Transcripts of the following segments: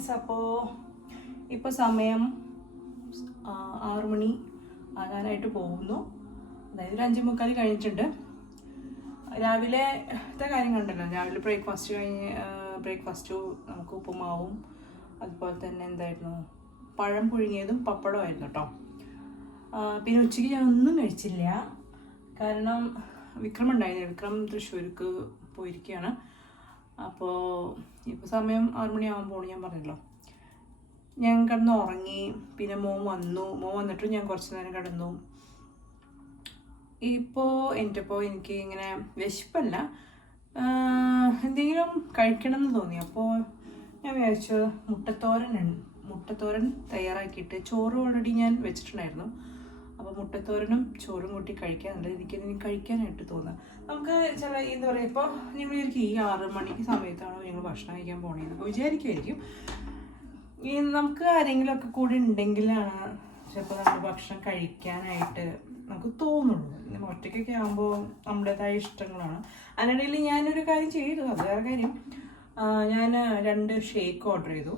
Mornings. അപ്പോൾ ഇപ്പോൾ സമയം 6 മണി ആകാനായിട്ട് പോകുന്നു. അതായത് ഒരു 5:45 കഴിഞ്ഞിട്ടുണ്ട്. രാവിലത്തെ കാര്യം കണ്ടല്ലോ. രാവിലെ ബ്രേക്ക്ഫാസ്റ്റ് നമുക്ക് ഉപ്പുമാവും അതുപോലെ തന്നെ എന്തായിരുന്നു, പഴം പുഴുങ്ങിയതും പപ്പടമായിരുന്നു കേട്ടോ. പിന്നെ ഉച്ചയ്ക്ക് ഞാൻ ഒന്നും കഴിച്ചില്ല. കാരണം വിക്രം ഉണ്ടായിരുന്നു. വിക്രം തൃശ്ശൂർക്ക് പോയിരിക്കുകയാണ്. അപ്പോൾ ഇപ്പോൾ സമയം 6 മണിയാകുമ്പോൾ ഞാൻ പറഞ്ഞല്ലോ, ഞാൻ കിടന്ന് ഉറങ്ങി. പിന്നെ മോൻ വന്നിട്ട് ഞാൻ കുറച്ച് നേരം കിടന്നു. ഇപ്പോൾ എനിക്ക് ഇങ്ങനെ വിശപ്പല്ല, എന്തെങ്കിലും കഴിക്കണം എന്ന് തോന്നി. അപ്പോൾ ഞാൻ വിചാരിച്ചു മുട്ടത്തോരൻ തയ്യാറാക്കിയിട്ട്, ചോറ് ഓൾറെഡി ഞാൻ വെച്ചിട്ടുണ്ടായിരുന്നു. അപ്പോൾ മുട്ടത്തോരനും ചോറും കൂട്ടി കഴിക്കാനുണ്ട്. എനിക്കതിന് കഴിക്കാനായിട്ട് തോന്നുക. നമുക്ക് ചില എന്താ പറയുക, ഇപ്പോൾ നിങ്ങൾ ഈ 6 മണിക്ക് സമയത്താണോ നിങ്ങൾ ഭക്ഷണം കഴിക്കാൻ പോകണമെന്നൊക്കെ വിചാരിക്കുമായിരിക്കും. ഈ നമുക്ക് ആരെങ്കിലുമൊക്കെ കൂടി ഉണ്ടെങ്കിലാണ് ചിലപ്പോൾ നമ്മൾ ഭക്ഷണം കഴിക്കാനായിട്ട് നമുക്ക് തോന്നുള്ളൂ. ഒറ്റയ്ക്കൊക്കെ ആകുമ്പോൾ നമ്മുടേതായ ഇഷ്ടങ്ങളാണ്. അതിനിടയിൽ ഞാനൊരു കാര്യം ചെയ്തു. അത് വേറെ കാര്യം. ഞാൻ 2 ഷേക്ക് ഓർഡർ ചെയ്തു.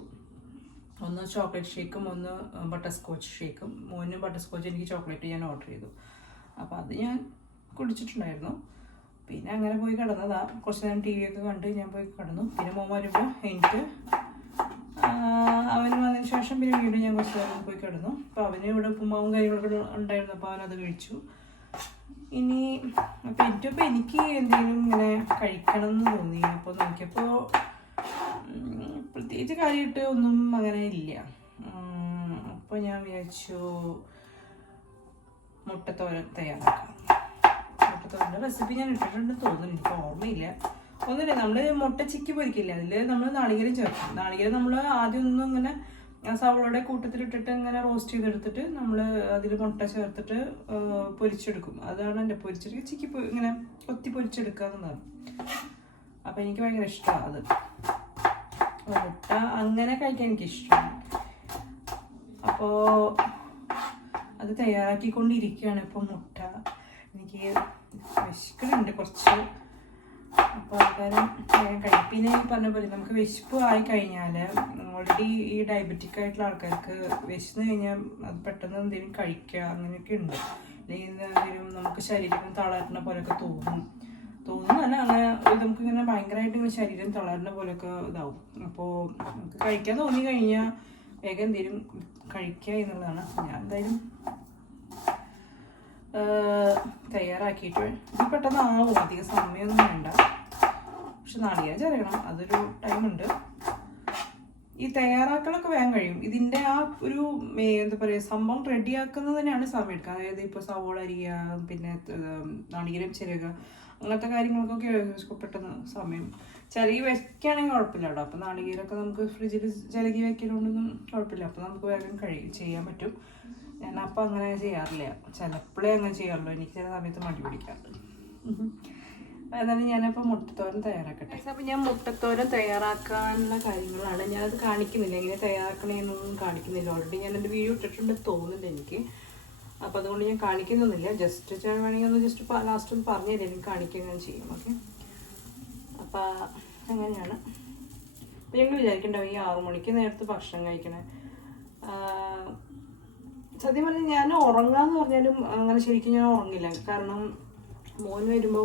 ഒന്ന് ചോക്ലേറ്റ് ഷേക്കും ഒന്ന് ബട്ടർ സ്കോച്ച് ഷേക്കും. മോനും ബട്ടർ സ്കോച്ച്, എനിക്ക് ചോക്ലേറ്റ് ഞാൻ ഓർഡർ ചെയ്തു. അപ്പോൾ അത് ഞാൻ കുടിച്ചിട്ടുണ്ടായിരുന്നു. പിന്നെ അങ്ങനെ പോയി കിടന്നതാ. കുറച്ച് നേരം TV ഒക്കെ കണ്ട് ഞാൻ പോയി കിടന്നു. പിന്നെ മോൻ വരുമ്പോൾ അവന് വന്നതിന് ശേഷം പിന്നെ വീണ്ടും ഞാൻ കുറച്ച് നേരം പോയി കിടന്നു. അപ്പോൾ അവന് ഇവിടെ ഉപ്പുമാവും കാര്യങ്ങളൊക്കെ ഉണ്ടായിരുന്നു. അപ്പോൾ അവനത് കഴിച്ചു. അപ്പോൾ എനിക്ക് എന്തെങ്കിലും ഇങ്ങനെ കഴിക്കണം എന്ന് തോന്നി. അപ്പോൾ നോക്കിയപ്പോൾ പ്രത്യേകിച്ച് കാര്യമായിട്ട് ഒന്നും അങ്ങനെ ഇല്ല. അപ്പോൾ ഞാൻ വിചാരിച്ചു മുട്ടത്തോരൻ തയ്യാറാക്കാം. മുട്ടത്തോരൻ്റെ റെസിപ്പി ഞാൻ ഇട്ടിട്ടുണ്ടെന്ന് തോന്നുന്നു, എനിക്ക് ഓർമ്മയില്ല. ഒന്നുമില്ല, നമ്മൾ മുട്ട ചിക്കി പൊരിക്കില്ല, അതിൽ നമ്മൾ നാളികേരം ചേർക്കും. നാളികേരം നമ്മൾ ആദ്യം ഒന്നും ഇങ്ങനെ സവളയുടെ കൂട്ടത്തിലിട്ടിട്ട് ഇങ്ങനെ റോസ്റ്റ് ചെയ്തെടുത്തിട്ട് നമ്മൾ അതിൽ മുട്ട ചേർത്തിട്ട് പൊരിച്ചെടുക്കും. അതാണ് എൻ്റെ ചിക്കി ഇങ്ങനെ കൊത്തി പൊരിച്ചെടുക്കുക എന്നുള്ളത്. അപ്പോൾ എനിക്ക് ഭയങ്കര ഇഷ്ടമാണ് അത്. മുട്ട അങ്ങനെ കഴിക്കാൻ എനിക്കിഷ്ടമാണ്. അപ്പോൾ അത് തയ്യാറാക്കിക്കൊണ്ടിരിക്കുകയാണ് ഇപ്പോൾ മുട്ട. എനിക്ക് വിശക്കുന്നുണ്ട് കുറച്ച്. അപ്പോൾ ആൾക്കാരും കഴിക്കും. പിന്നെ ഈ പറഞ്ഞ പോലെ നമുക്ക് വിശപ്പ് ആയി കഴിഞ്ഞാൽ, ഓൾറെഡി ഈ ഡയബറ്റിക് ആയിട്ടുള്ള ആൾക്കാർക്ക് വിശന്ന് കഴിഞ്ഞാൽ അത് പെട്ടെന്ന് എന്തെങ്കിലും കഴിക്കുക അങ്ങനെയൊക്കെ ഉണ്ട്. അല്ലെങ്കിൽ എന്തെങ്കിലും നമുക്ക് ശരീരം തളരുന്ന പോലെയൊക്കെ തോന്നുന്നല്ല, അങ്ങനെ നമുക്കിങ്ങനെ ഭയങ്കരമായിട്ട് ഇങ്ങനെ ശരീരം തളരുന്ന പോലെയൊക്കെ ഇതാവും. അപ്പോൾ നമുക്ക് കഴിക്കാൻ തോന്നി കഴിഞ്ഞാൽ വേഗം എന്തെങ്കിലും കഴിക്കുക എന്നുള്ളതാണ്. ഞാൻ എന്തായാലും തയ്യാറാക്കിയിട്ട് ഇത് പെട്ടെന്ന് ആവും, അധികം സമയമൊന്നും വേണ്ട. പക്ഷെ നാളികേരം ചേർക്കണം, അതൊരു ടൈമുണ്ട്. ഈ തയ്യാറാക്കലൊക്കെ വേഗം കഴിയും. ഇതിൻ്റെ ആ ഒരു എന്താ പറയുക, സംഭവം റെഡിയാക്കുന്നതിനാണ് സമയം എടുക്കുക. അതായത് ഇപ്പോൾ സവോള അരിയുക, പിന്നെ നാളികേരം ചിരക, അങ്ങനത്തെ കാര്യങ്ങൾക്കൊക്കെ പെട്ടെന്ന് സമയം. ചിരകി വെക്കുകയാണെങ്കിൽ കുഴപ്പമില്ല കേട്ടോ. അപ്പോൾ നാളികേരമൊക്കെ നമുക്ക് ഫ്രിഡ്ജിൽ ചിരകി വെക്കലുകൊണ്ടൊന്നും കുഴപ്പമില്ല. അപ്പോൾ നമുക്ക് വേഗം ചെയ്യാൻ പറ്റും. ഞാൻ അപ്പം അങ്ങനെ ചെയ്യാറില്ല, ചിലപ്പോഴേ അങ്ങനെ ചെയ്യാറുള്ളൂ. എനിക്ക് ചില സമയത്ത് മടി പിടിക്കാറുണ്ട്. എന്നാലും ഞാനിപ്പോൾ മുട്ടത്തോരൻ തയ്യാറാക്കട്ടെ. അപ്പോൾ ഞാൻ മുട്ടത്തോരൻ തയ്യാറാക്കാനുള്ള കാര്യങ്ങളാണ്. ഞാനത് കാണിക്കുന്നില്ല, എങ്ങനെ തയ്യാറാക്കണമെന്നൊന്നും കാണിക്കുന്നില്ല. ഓൾറെഡി ഞാൻ എൻ്റെ വീഡിയോ ഇട്ടിട്ടുണ്ട് തോന്നുന്നുണ്ട് എനിക്ക്. അപ്പോൾ അതുകൊണ്ട് ഞാൻ കാണിക്കുന്നൊന്നുമില്ല. ജസ്റ്റ് വേണമെങ്കിൽ ഒന്ന് ലാസ്റ്റ് ഒന്ന് പറഞ്ഞു തരാം, എനിക്ക് കാണിക്കുക ഞാൻ ചെയ്യും. ഓക്കെ, അപ്പോൾ അങ്ങനെയാണ്. അപ്പോൾ ഞങ്ങൾ വിചാരിക്കണ്ടാവും ഈ 6 മണിക്ക് നേരത്തെ ഭക്ഷണം കഴിക്കണേ. സത്യം പറഞ്ഞാൽ ഞാൻ ഉറങ്ങാന്ന് പറഞ്ഞാലും അങ്ങനെ ശരിക്കും ഞാൻ ഉറങ്ങില്ല. കാരണം മോൻ വരുമ്പോൾ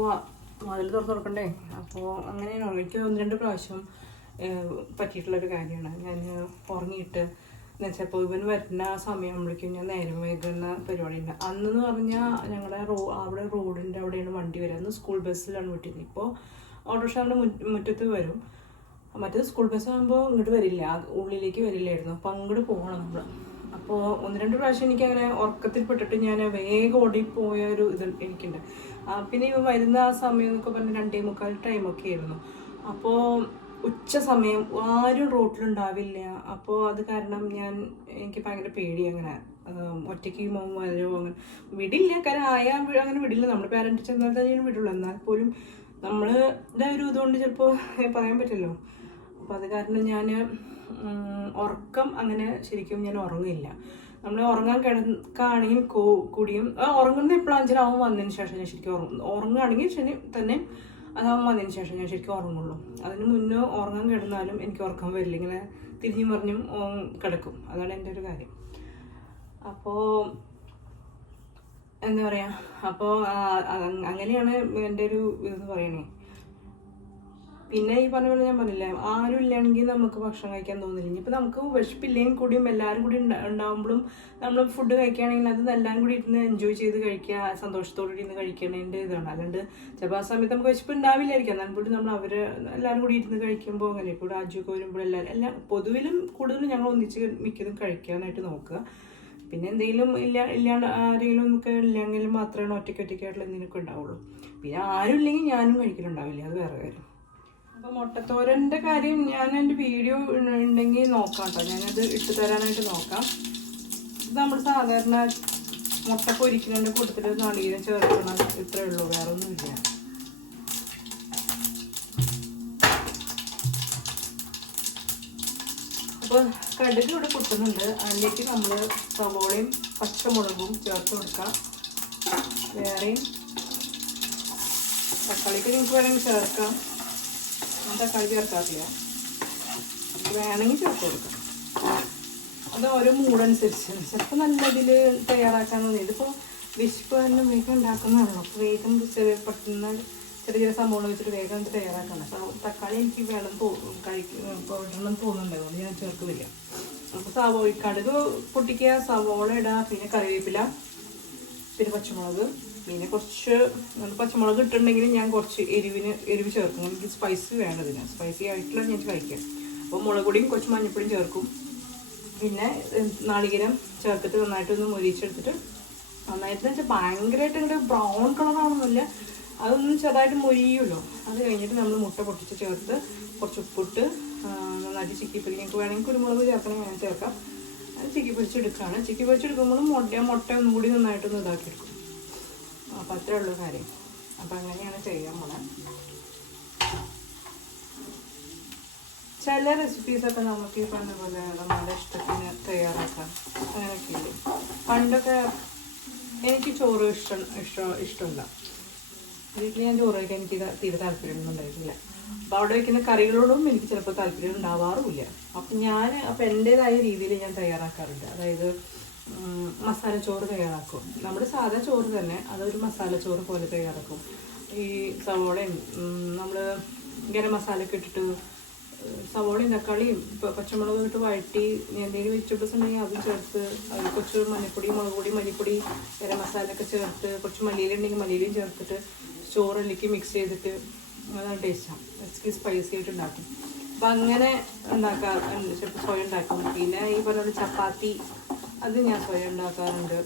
വാതിൽ തുറക്കണ്ടേ. അപ്പോൾ അങ്ങനെയാണ്. എനിക്ക് 1-2 പ്രാവശ്യം പറ്റിയിട്ടുള്ളൊരു കാര്യമാണ്. ഞാൻ ഉറങ്ങിയിട്ട് ചിലപ്പോൾ ഇവൻ വരുന്ന സമയമാകുമ്പോഴേക്കും ഞാൻ നേരം വൈകുന്ന പരിപാടിയുണ്ട്. അന്നെന്ന് പറഞ്ഞാൽ ഞങ്ങളുടെ അവിടെ റോഡിൻ്റെ അവിടെയാണ് വണ്ടി വരിക. അന്ന് സ്കൂൾ ബസ്സിലാണ് വിട്ടിരുന്നത്. ഇപ്പോൾ ഓട്ടോറിക്ഷയുടെ മുറ്റത്ത് വരും. മറ്റേത് സ്കൂൾ ബസ്സാകുമ്പോൾ ഇങ്ങോട്ട് വരില്ല, ഉള്ളിലേക്ക് വരില്ലായിരുന്നു. അപ്പോൾ അങ്ങോട്ട് പോകണം നമ്മൾ. അപ്പോൾ 1-2 പ്രാവശ്യം എനിക്കങ്ങനെ ഉറക്കത്തിൽപ്പെട്ടിട്ട് ഞാൻ വേഗം ഓടിപ്പോയ ഒരു ഇത് എനിക്കുണ്ട്. പിന്നെ ഇവ വരുന്ന ആ സമയം എന്നൊക്കെ പറഞ്ഞാൽ 2:45 ടൈമൊക്കെ ആയിരുന്നു. അപ്പോൾ ഉച്ച സമയം ആരും റോട്ടിലുണ്ടാവില്ല. അപ്പോൾ അത് കാരണം എനിക്ക് ഭയങ്കര പേടി. അങ്ങനെ ഒറ്റയ്ക്ക് വരോ അങ്ങനെ വിടില്ല. കാരണം അങ്ങനെ വിടില്ല. നമ്മുടെ പാരൻറ്റ് ചെന്നാൽ തന്നെ വിടുള്ളൂ. എന്നാൽ പോലും നമ്മളുടെ ഒരു ഇതുകൊണ്ട് ചിലപ്പോൾ പറയാൻ പറ്റില്ലല്ലോ. അപ്പോൾ അത് കാരണം ഞാൻ ഉറക്കം അങ്ങനെ ശരിക്കും ഞാൻ ഉറങ്ങില്ല. നമ്മൾ ഉറങ്ങാൻ കിടക്കുകയാണെങ്കിൽ കൂടിയും ഉറങ്ങുന്ന എപ്പോഴും 5:00 വന്നതിന് ശേഷം ഞാൻ ശരിക്കും ഉറങ്ങുകയാണെങ്കിൽ തന്നെ അതാകുമ്പോൾ അതിന് ശേഷം ഞാൻ ശരിക്കും ഉറങ്ങുള്ളൂ. അതിന് മുന്നേ ഉറങ്ങാൻ കിടന്നാലും എനിക്ക് ഉറക്കം വരില്ല, ഇങ്ങനെ തിരിഞ്ഞും പറഞ്ഞും കിടക്കും. അതാണ് എൻ്റെ ഒരു കാര്യം. അപ്പോൾ എന്താ പറയുക, അപ്പോൾ അങ്ങനെയാണ് എൻ്റെ ഒരു ഇതെന്ന് പറയണേ. പിന്നെ ഈ പറഞ്ഞ പോലെ ഞാൻ പറഞ്ഞില്ലേ, ആരും ഇല്ലെങ്കിൽ നമുക്ക് ഭക്ഷണം കഴിക്കാൻ തോന്നില്ല. ഇനിയിപ്പോൾ നമുക്ക് വിശപ്പില്ലെങ്കിൽ കൂടിയും എല്ലാവരും കൂടി ഉണ്ടാകുമ്പോഴും നമ്മൾ ഫുഡ് കഴിക്കുകയാണെങ്കിൽ അത് എല്ലാവരും കൂടി ഇരുന്ന് എൻജോയ് ചെയ്ത് കഴിക്കുക, സന്തോഷത്തോടെ ഇരുന്ന് കഴിക്കണതിൻ്റെ ഇതാണ്. അല്ലാണ്ട് ചിലപ്പോൾ ആ സമയത്ത് നമുക്ക് വിശപ്പ് ഉണ്ടാവില്ലായിരിക്കും, എന്നാൽ പോലും നമ്മൾ എല്ലാവരും കൂടി ഇരുന്ന് കഴിക്കുമ്പോൾ അങ്ങനെ ഇപ്പോൾ രാജ്യമൊക്കെ വരുമ്പോൾ എല്ലാം പൊതുവിലും കൂടുതലും ഞങ്ങൾ ഒന്നിച്ച് മിക്കതും കഴിക്കാനായിട്ട് നോക്കുക. പിന്നെ എന്തെങ്കിലും ഇല്ലാണ്ട് ആരെങ്കിലും ഒക്കെ ഇല്ലെങ്കിലും മാത്രമാണ് ഒറ്റയ്ക്കായിട്ടുള്ള എന്തെങ്കിലുമൊക്കെ ഉണ്ടാവുള്ളൂ. പിന്നെ ആരും ഇല്ലെങ്കിൽ ഞാനും കഴിക്കലുണ്ടാവില്ല, അത് വേറെ കാര്യം. അപ്പോൾ മുട്ടത്തോരൻ്റെ കാര്യം ഞാൻ എൻ്റെ വീഡിയോ ഉണ്ടെങ്കിൽ നോക്കാം കേട്ടോ, ഞാനത് ഇട്ട് തരാനായിട്ട് നോക്കാം. ഇത് നമ്മൾ സാധാരണ മുട്ട പൊരിക്കുന്നതിൻ്റെ കൂട്ടത്തിൽ നാളികേരം ചേർക്കണം, ഇത്രയേ ഉള്ളൂ, വേറെ ഒന്നുമില്ല. അപ്പോൾ കടുക് ഇവിടെ പൊട്ടുന്നുണ്ട്, അതിലേക്ക് നമ്മൾ സവോളയും പച്ചമുളകും ചേർത്ത് കൊടുക്കാം. വേറെയും തക്കാളിക്ക് നിങ്ങൾക്ക് വേണമെങ്കിൽ ചേർക്കാം, തക്കാളി ചേർക്കാറില്ല, വേണമെങ്കിൽ ചേർത്ത് കൊടുക്കാം. അത് ഓരോ മൂടനുസരിച്ച് ചിലപ്പോൾ നല്ല ഇതിൽ തയ്യാറാക്കാൻ തോന്നി. ഇതിപ്പോൾ വിശപ്പ് തന്നെ വേഗം ഉണ്ടാക്കുന്നതാണല്ലോ, അപ്പോൾ വേഗം പെട്ടെന്ന് ചെറിയ ചെറിയ സംഭവങ്ങൾ വെച്ചിട്ട് വേഗം തയ്യാറാക്കണം. അപ്പോൾ തക്കാളി എനിക്ക് വേണം ഇടണം തോന്നുന്നുണ്ട്, അതുകൊണ്ട് ഞാൻ ചേർക്ക് വരിക. അപ്പോൾ കടുക് പൊട്ടിക്കുക, സവോള ഇടുക, പിന്നെ കറിവേപ്പില, പിന്നെ പച്ചമുളക്, പിന്നെ കുറച്ച് പച്ചമുളക് ഇട്ടിട്ടുണ്ടെങ്കിൽ ഞാൻ കുറച്ച് എരിവ് ചേർക്കും. എനിക്ക് സ്പൈസ് വേണ്ടതിന്, സ്പൈസി ആയിട്ടുള്ള ഞാൻ കഴിക്കാം. അപ്പോൾ മുളക് പൊടിയും കുറച്ച് മഞ്ഞൾപ്പൊടിയും ചേർക്കും. പിന്നെ നാളികേരം ചേർത്തിട്ട് നന്നായിട്ടൊന്ന് മൊരിച്ചെടുത്തിട്ട്, നന്നായിട്ട് വെച്ചാൽ ഭയങ്കരമായിട്ട് ഇങ്ങോട്ട് ബ്രൗൺ കളറാണെന്നില്ല, അതൊന്നും ചെറുതായിട്ട് മൊരിയുമല്ലോ. അത് കഴിഞ്ഞിട്ട് നമ്മൾ മുട്ട പൊട്ടിച്ച് ചേർത്ത് കുറച്ച് ഉപ്പിട്ട് നന്നായിട്ട് ചിക്കി പൊരിക്കും. എനിക്ക് വേണമെങ്കിൽ കുരുമുളക് ചേർക്കണമെങ്കിൽ ഞാൻ ചേർക്കാം. അത് ചിക്കി പൊരിച്ചെടുക്കുകയാണ്. ചിക്കി പൊരിച്ചെടുക്കുമ്പോഴും മുട്ട ഒന്നും കൂടി നന്നായിട്ടൊന്ന് ഇതാക്കിയെടുക്കും. അപ്പം അത്രേ ഉള്ളൂ കാര്യം. അപ്പം അങ്ങനെയാണ് ചെയ്യാൻ പോണത്. ചില റെസിപ്പീസൊക്കെ നമുക്ക് ഈ പറഞ്ഞ പോലെ നമ്മുടെ ഇഷ്ടത്തിന് തയ്യാറാക്കാം, അങ്ങനെയൊക്കെയില്ലേ. പണ്ടൊക്കെ എനിക്ക് ചോറ് ഇഷ്ടമല്ല, വീട്ടിൽ ഞാൻ ചോറ് കഴിക്കാൻ എനിക്ക് തീരെ താല്പര്യമൊന്നും ഉണ്ടായിട്ടില്ല. അപ്പോൾ അവിടെ വയ്ക്കുന്ന കറികളോടും എനിക്ക് ചിലപ്പോൾ താല്പര്യം ഉണ്ടാവാറുമില്ല. അപ്പം എൻ്റേതായ രീതിയിൽ ഞാൻ തയ്യാറാക്കാറുണ്ട്. അതായത് മസാല ചോറ് തയ്യാറാക്കും. നമ്മുടെ സാധാ ചോറ് തന്നെ അതൊരു മസാല ചോറ് പോലെ തയ്യാറാക്കും. ഈ സവോളയും നമ്മൾ ഗരം മസാലയൊക്കെ ഇട്ടിട്ട് സവോളയും തക്കാളിയും പച്ചമുളകും ഇട്ട് വഴറ്റി എന്തെങ്കിലും വെജിറ്റബിൾസ് ഉണ്ടെങ്കിൽ അതും ചേർത്ത്, അതിൽ കുറച്ച് മഞ്ഞൾപ്പൊടി, മുളക് പൊടി, മല്ലിപ്പൊടി, ഗരം മസാലയൊക്കെ ചേർത്ത്, കുറച്ച് മല്ലിയിലുണ്ടെങ്കിൽ മല്ലിയിലും ചേർത്തിട്ട് ചോറിലേക്ക് മിക്സ് ചെയ്തിട്ട് അതാണ് ടേസ്റ്റാണ്. സ്പൈസി ആയിട്ട് ഉണ്ടാക്കും. അപ്പം അങ്ങനെ ചിലപ്പോൾ സ്വയം ഉണ്ടാക്കും. പിന്നെ ഈ പറഞ്ഞ ചപ്പാത്തി, അത് ഞാൻ സ്വയം ഉണ്ടാക്കാറുണ്ട്.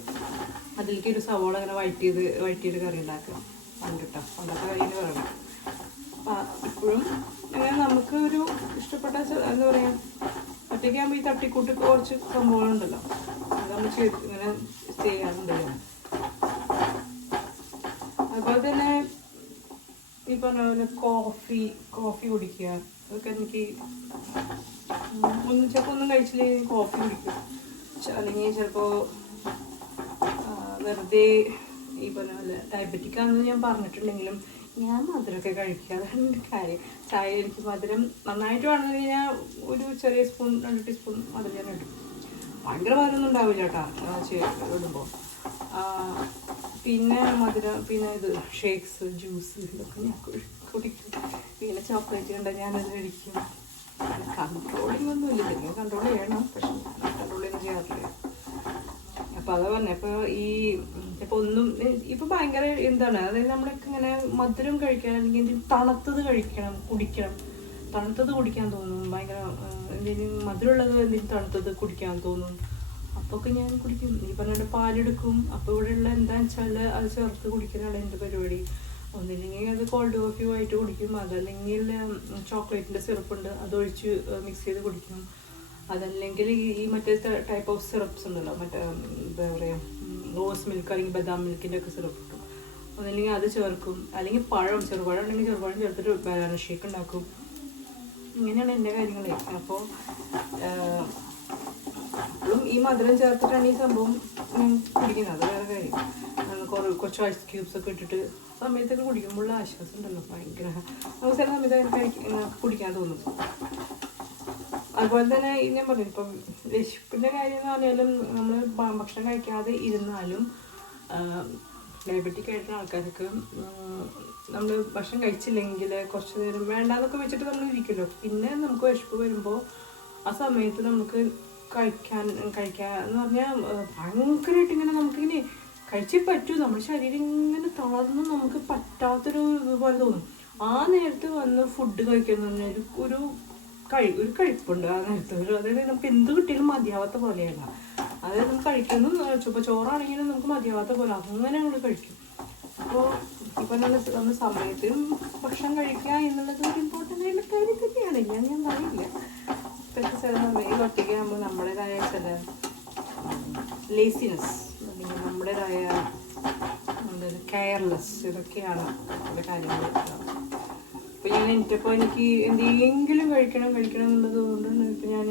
അതിലേക്ക് ഒരു സവോള അങ്ങനെ വഴറ്റിയത് കറി ഉണ്ടാക്കുക കണ്ടിട്ടോ, അതൊക്കെ കറിയിൽ പറയണം. അപ്പം ഇപ്പോഴും അങ്ങനെ നമുക്ക് ഒരു ഇഷ്ടപ്പെട്ട എന്താ പറയുക, ഒറ്റയ്ക്കാകുമ്പോൾ ഈ തട്ടിക്കൂട്ട് കുറച്ച് സംഭവങ്ങളുണ്ടല്ലോ, അത് നമ്മൾ ഇങ്ങനെ ചെയ്യാറുണ്ട്. അതുപോലെ തന്നെ ഈ പറഞ്ഞ പോലെ കോഫി കുടിക്കുക, അതൊക്കെ എനിക്ക് ചിലപ്പോൾ ഒന്നും കഴിച്ചില്ലെങ്കിൽ കോഫി കുടിക്കും. അല്ലെങ്കിൽ ചിലപ്പോൾ വെറുതെ ഈ പറഞ്ഞ പോലെ ഡയബറ്റിക്കാണെന്ന് ഞാൻ പറഞ്ഞിട്ടുണ്ടെങ്കിലും ഞാൻ മധുരമൊക്കെ കഴിക്കുക, അതാണ് എൻ്റെ കാര്യം. ചായ എനിക്ക് മധുരം നന്നായിട്ട് വേണമെങ്കിൽ ഞാൻ ഒരു ചെറിയ സ്പൂൺ 2 ടീസ്പൂൺ മധുരം ഞാൻ ഇടും. ഭയങ്കര മധുരമൊന്നും ഉണ്ടാവില്ല കേട്ടോ ഇടുമ്പോൾ. പിന്നെ മധുരം, പിന്നെ ഇത് ഷേക്സ്, ജ്യൂസ്, ഇതൊക്കെ ഞാൻ കുടിക്കും. പിന്നെ ചോക്ലേറ്റ് ഉണ്ടെങ്കിൽ ഞാനത് കഴിക്കും. കൺട്രോളിങ് ഒന്നും ഇല്ല, നിങ്ങൾ കൺട്രോൾ ചെയ്യണം, പക്ഷെ ഞാൻ കൺട്രോൾ ഒന്നും ചെയ്യാറില്ല. അപ്പോൾ അതാ പറഞ്ഞത്. ഇപ്പോൾ ഒന്നും ഇപ്പോൾ ഭയങ്കര എന്താണ്, അതായത് നമ്മളൊക്കെ ഇങ്ങനെ മധുരം കഴിക്കാൻ, അല്ലെങ്കിൽ തണുത്തത് കുടിക്കണം, തണുത്തത് കുടിക്കാൻ തോന്നും. ഭയങ്കര എന്തെങ്കിലും മധുരമുള്ളത് എന്തെങ്കിലും തണുത്തത് കുടിക്കാൻ തോന്നും. അപ്പോൾ ഒക്കെ ഞാൻ കുടിക്കും. ഈ പറഞ്ഞ പാലെടുക്കും. അപ്പോൾ ഇവിടെയുള്ള എന്താണെന്ന് വെച്ചാൽ അത് ചേർത്ത് കുടിക്കാനാണ് എൻ്റെ പരിപാടി. ഒന്നില്ലെങ്കിൽ അത് കോൾഡ് കോഫി ആയിട്ട് കുടിക്കും, അതല്ലെങ്കിൽ ചോക്ലേറ്റിൻ്റെ സിറപ്പുണ്ട് അതൊഴിച്ച് മിക്സ് ചെയ്ത് കുടിക്കും, അതല്ലെങ്കിൽ ഈ മറ്റേ ടൈപ്പ് ഓഫ് സിറപ്സ് ഉണ്ടല്ലോ, മറ്റേ എന്താ പറയുക, റോസ് മിൽക്ക് അല്ലെങ്കിൽ ബദാം മിൽക്കിൻ്റെ ഒക്കെ സിറപ്പ് കിട്ടും, ഒന്നല്ലെങ്കിൽ അത് ചേർക്കും. അല്ലെങ്കിൽ ചെറുപഴം ഉണ്ടെങ്കിൽ ചെറുപഴം ചേർത്തിട്ട് ബനാന ഷേക്ക് ഉണ്ടാക്കും. ഇങ്ങനെയാണ് എൻ്റെ കാര്യങ്ങളെ. അപ്പോൾ ഇപ്പോഴും ഈ മധുരം ചേർത്തിട്ടാണ് ഈ സംഭവം കുടിക്കുന്നത്, അത് വേറെ കാര്യം. കുറച്ച് ഐസ് ക്യൂബ്സ് ഒക്കെ ഇട്ടിട്ട് സമയത്തൊക്കെ കുടിക്കുമ്പോഴുള്ള ആശ്വാസം ഉണ്ടല്ലോ ഭയങ്കര. നമുക്ക് ചില സമയത്ത് കുടിക്കാൻ തോന്നും. അതുപോലെ തന്നെ ഞാൻ പറഞ്ഞു ഇപ്പം വിശപ്പിൻ്റെ കാര്യം എന്ന് പറഞ്ഞാലും നമ്മൾ ഭക്ഷണം കഴിക്കാതെ ഇരുന്നാലും ഡയബറ്റിക് ആയിട്ടുള്ള ആൾക്കാർക്ക് നമ്മൾ ഭക്ഷണം കഴിച്ചില്ലെങ്കിൽ കുറച്ച് നേരം വേണ്ടാന്നൊക്കെ വെച്ചിട്ട് നമ്മൾ ഇരിക്കുമല്ലോ. പിന്നെ നമുക്ക് വിശപ്പ് വരുമ്പോൾ ആ സമയത്ത് നമുക്ക് കഴിക്കാന്ന് പറഞ്ഞാൽ ഭയങ്കരമായിട്ട് ഇങ്ങനെ നമുക്കിങ്ങനെ കഴിച്ചേ പറ്റൂ. നമ്മുടെ ശരീരം ഇങ്ങനെ തളർന്ന് നമുക്ക് പറ്റാത്തൊരു ഇതുപോലെ തോന്നും. ആ നേരത്ത് വന്ന് ഫുഡ് കഴിക്കുന്ന പറഞ്ഞാൽ ഒരു കഴിപ്പുണ്ട് ആ നേരത്ത്. അതായത് നമുക്ക് എന്ത് കിട്ടിയാലും മതിയാവാത്ത പോലെയല്ല. അതായത് നമുക്ക് കഴിക്കുന്നു ഇപ്പോൾ ചോറാണെങ്കിലും നമുക്ക് മതിയാവാത്ത പോലെ അങ്ങനെ നമ്മൾ കഴിക്കും. അപ്പോൾ ഇപ്പം നമ്മൾ സമയത്തും ഭക്ഷണം കഴിക്കുക എന്നുള്ളത് ഒരു ഇമ്പോർട്ടൻ്റ് ആയിട്ടുള്ള കാര്യം തന്നെയാണ്. ഞാൻ പറയില്ല. ഇപ്പോഴത്തെ ചില ഈ ഒറ്റയ്ക്കാകുമ്പോൾ നമ്മുടേതായ ചില ലേസിനെസ് അല്ലെങ്കിൽ നമ്മുടേതായ കെയർലെസ് ഇതൊക്കെയാണ് ചില കാര്യങ്ങൾ. അപ്പോൾ ഞാൻ എനിക്കിപ്പോൾ എനിക്ക് എന്തെങ്കിലും കഴിക്കണം എന്നുള്ളത് കൊണ്ടാണ് ഇപ്പം ഞാൻ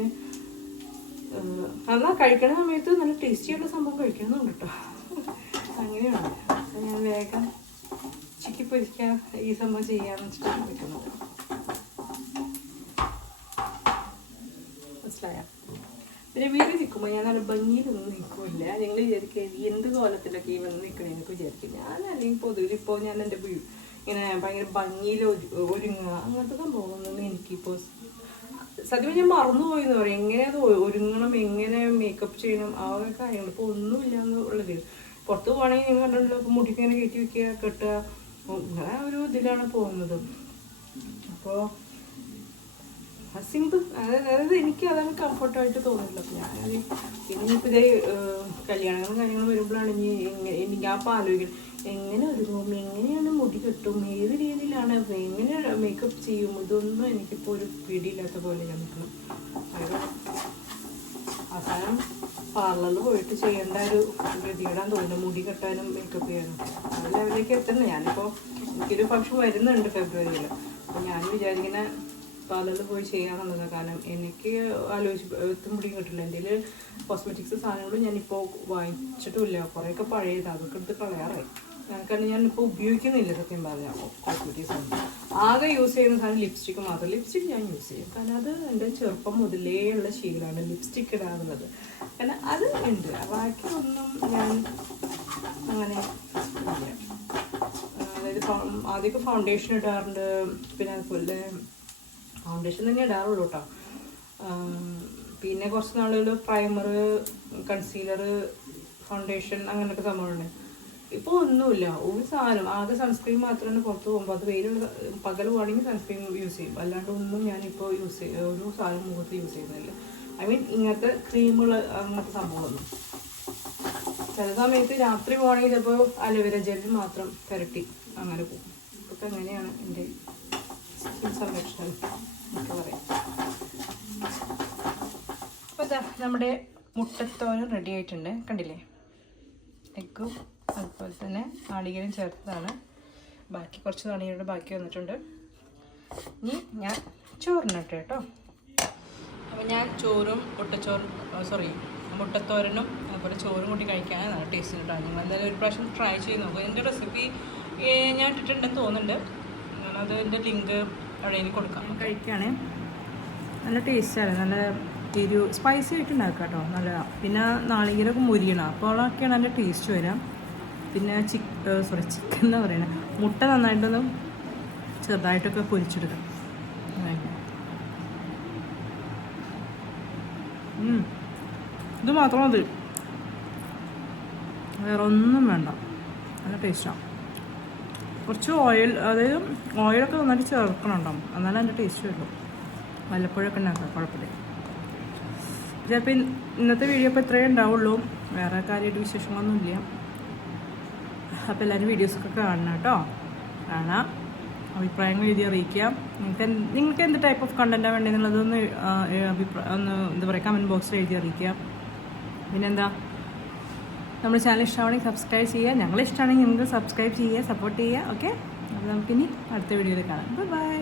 എന്നാൽ കഴിക്കണ സമയത്ത് നല്ല ടേസ്റ്റി ആയിട്ടുള്ള സംഭവം കഴിക്കണമെന്നുണ്ട് കേട്ടോ. അങ്ങനെയാണ്. അപ്പോൾ ഞാൻ വേഗം ചിക്കി പൊരിക്കാൻ ഈ സംഭവം ചെയ്യാമെന്ന് വെച്ചിട്ടാണ് വെക്കുന്നത്. മനസ്സിലായോ? പിന്നെ വീട്ടിൽ നിൽക്കുമ്പോൾ ഞാൻ നല്ല ഭംഗിയിലൊന്നും നിൽക്കില്ല. ഞങ്ങൾ വിചാരിക്കുക എന്ത് കോലത്തിലൊക്കെ ഈ വന്ന് നിൽക്കണേന്നൊക്കെ വിചാരിക്കും. ഞാൻ അല്ലെങ്കിൽ പൊതുവിൽ ഇപ്പോൾ ഞാൻ എൻ്റെ ഇങ്ങനെ ഭയങ്കര ഭംഗിയിൽ ഒരുങ്ങുക അങ്ങനത്തെ സംഭവമൊന്നും എനിക്കിപ്പോൾ സത്യം ഞാൻ മറന്നുപോയി എന്ന് പറയും. എങ്ങനെ അത് ഒരുങ്ങണം, എങ്ങനെ മേക്കപ്പ് ചെയ്യണം, ആ കാര്യങ്ങൾ ഇപ്പോൾ ഒന്നുമില്ല എന്നുള്ളത്. പുറത്ത് പോകണമെങ്കിൽ നിങ്ങൾ കണ്ടിട്ടുണ്ടല്ലോ, ഇപ്പോൾ മുടിക്ക് ഇങ്ങനെ കയറ്റി വയ്ക്കുക, കെട്ടുക, അങ്ങനെ ഒരു ഇതിലാണ് പോകുന്നത്. അപ്പോൾ സിമ്പിൾ, അതായത് എനിക്ക് അതാണ് കംഫർട്ടായിട്ട് തോന്നില്ല. അപ്പോൾ ഞാനത് ഇനിയിപ്പോൾ ഇതേ കല്യാണങ്ങളും കാര്യങ്ങളും വരുമ്പോഴാണ് എനിക്ക് ആ ആലോചിക്കണം എങ്ങനെ ഒരുങ്ങും, എങ്ങനെയാണ് മുടി കെട്ടും, ഏത് രീതിയിലാണ്, എങ്ങനെ മേക്കപ്പ് ചെയ്യും, ഇതൊന്നും എനിക്കിപ്പോൾ ഒരു പിടിയില്ലാത്ത പോലെ ഞാൻ നിൽക്കണം. അതായത് അവസാനം പാർലറിൽ പോയിട്ട് ചെയ്യേണ്ട ഒരു ഗതികേടാൻ തോന്നുന്നു മുടി കെട്ടാനും മേക്കപ്പ് ചെയ്യാനും. ആ ലെവലിലേക്ക് എത്തുന്നത്. ഞാനിപ്പോൾ എനിക്കൊരു ഫംഗ്ഷൻ വരുന്നുണ്ട് ഫെബ്രുവരിയിൽ. അപ്പോൾ ഞാൻ വിചാരിക്കുന്ന പാർലറിൽ പോയി ചെയ്യാന്നുള്ളത്. കാരണം എനിക്ക് ആലോചിച്ച് മുടിയും കിട്ടില്ല. എൻ്റെ കോസ്മെറ്റിക്സ് സാധനങ്ങളും ഞാനിപ്പോൾ വാങ്ങിച്ചിട്ടുമില്ല. കുറേയൊക്കെ പഴയത് അതൊക്കെ എടുത്ത് കളയാറായി. കാരണം ഞാനിപ്പോൾ ഉപയോഗിക്കുന്നില്ല സത്യം പറഞ്ഞാൽ കോസ്മെറ്റിക്സ് ഒന്നും. ആകെ യൂസ് ചെയ്യുന്ന സാധനം ലിപ്സ്റ്റിക്ക് മാത്രം. ലിപ്സ്റ്റിക്ക് ഞാൻ യൂസ് ചെയ്യും. കാരണം അത് എൻ്റെ ചെറുപ്പം മുതലേ ഉള്ള ശീലമാണ് ലിപ്സ്റ്റിക്ക് ഇടാറുള്ളത്. കാരണം അത് ഉണ്ട്. ബാക്കി ഒന്നും ഞാൻ അങ്ങനെ ഇല്ല. അതായത് ആദ്യമൊക്കെ ഫൗണ്ടേഷൻ ഇടാറുണ്ട്. പിന്നെ അതുപോലെ ഫൗണ്ടേഷൻ തന്നെ ഇടാറുള്ളൂ കേട്ടോ. പിന്നെ കുറച്ച് നാളുകൾ പ്രൈമർ, കൺസീലർ, ഫൗണ്ടേഷൻ അങ്ങനെയൊക്കെ സംഭവമുണ്ട്. ഇപ്പോൾ ഒന്നുമില്ല ഒരു സാധനം. ആകെ സൺസ്ക്രീൻ മാത്രമാണ് പുറത്ത് പോകുമ്പോൾ. അത് വെയിലുള്ള പകൽ പോകണമെങ്കിൽ സൺസ്ക്രീൻ യൂസ് ചെയ്യും. അല്ലാണ്ട് ഒന്നും ഞാനിപ്പോൾ ഒരു സാധനം മുഖത്ത് യൂസ് ചെയ്യുന്നില്ല. ഐ മീൻ ഇങ്ങനത്തെ ക്രീമുകൾ അങ്ങനത്തെ സംഭവമൊന്നും. ചില സമയത്ത് രാത്രി പോകണമെങ്കിൽ ചിലപ്പോൾ അലോവേര ജെല്ലിൽ മാത്രം പുരട്ടി അങ്ങനെ പോകും. ഇതൊക്കെ എങ്ങനെയാണ് എൻ്റെ സ്കിൻ സംരക്ഷണം എന്നൊക്കെ പറയാം. അപ്പോൾ ഇതാ നമ്മുടെ മുട്ടത്തോരൻ റെഡി ആയിട്ടുണ്ട്. കണ്ടില്ലേ? എഗ്ഗും അതുപോലെ തന്നെ നാളികേരം ചേർത്തതാണ്. ബാക്കി കുറച്ച് നാളികേരുടെ ബാക്കി വന്നിട്ടുണ്ട്. ഇനി ഞാൻ ചോറിനിട്ട് കേട്ടോ. അപ്പോൾ ഞാൻ ചോറും മുട്ടത്തോരനും അതുപോലെ ചോറും കൂട്ടി കഴിക്കാനാണ് നല്ല ടേസ്റ്റ് കിട്ടാണ്. നിങ്ങൾ എന്തായാലും ഒരു പ്രാവശ്യം ട്രൈ ചെയ്ത് നോക്കുക. എൻ്റെ റെസിപ്പി ഞാൻ ഇട്ടിട്ടുണ്ടെന്ന് തോന്നുന്നുണ്ട്. ഞാനത് എൻ്റെ ലിങ്ക് അവിടെ കൊടുക്കാം. കഴിക്കുകയാണ്. നല്ല ടേസ്റ്റാണ്. നല്ല സ്പൈസി ആയിട്ട് ഉണ്ടാക്കുക കേട്ടോ. നല്ല പിന്നെ നാളികേരമൊക്കെ മുരിയണം. അപ്പോഴൊക്കെയാണ് നല്ല ടേസ്റ്റ് വരാം. പിന്നെ ചിക്കൻ എന്ന് പറയുന്നത് മുട്ട നന്നായിട്ടൊന്ന് ചെറുതായിട്ടൊക്കെ പൊരിച്ചെടുക്കാം. ഇത് മാത്രം മതി, വേറെ ഒന്നും വേണ്ട. നല്ല ടേസ്റ്റാണ്. കുറച്ച് അതായത് ഓയിലൊക്കെ നന്നായിട്ട് ചേർക്കണുണ്ടാവും, എന്നാലും അതിൻ്റെ ടേസ്റ്റ് വരുള്ളൂ. വല്ലപ്പോഴൊക്കെ ഉണ്ടാക്കാം, കുഴപ്പമില്ല. ചിലപ്പോൾ ഇന്നത്തെ വീഡിയോ ഇപ്പോൾ ഇത്രയേ ഉണ്ടാവുള്ളൂ. വേറെ കാര്യമായിട്ട് വിശേഷങ്ങളൊന്നുമില്ല. അപ്പോൾ എല്ലാവരും വീഡിയോസൊക്കെ കാണണം കേട്ടോ. കാണാം, അഭിപ്രായങ്ങൾ എഴുതി അറിയിക്കാം. നിങ്ങൾക്ക് എന്ത് ടൈപ്പ് ഓഫ് കണ്ടൻറ്റാണ് വേണ്ടതെന്നുള്ളതൊന്ന് എന്താ പറയുക കമൻറ്റ് ബോക്സിൽ എഴുതി അറിയിക്കാം. പിന്നെന്താ, നമ്മുടെ ചാനൽ ഇഷ്ടമാണെങ്കിൽ സബ്സ്ക്രൈബ് ചെയ്യുക. ഞങ്ങളെ ഇഷ്ടമാണെങ്കിൽ നിങ്ങൾക്ക് സബ്സ്ക്രൈബ് ചെയ്യുക, സപ്പോർട്ട് ചെയ്യുക. ഓക്കെ, അപ്പോൾ നമുക്കിനി അടുത്ത വീഡിയോയിൽ കാണാം. ബൈ.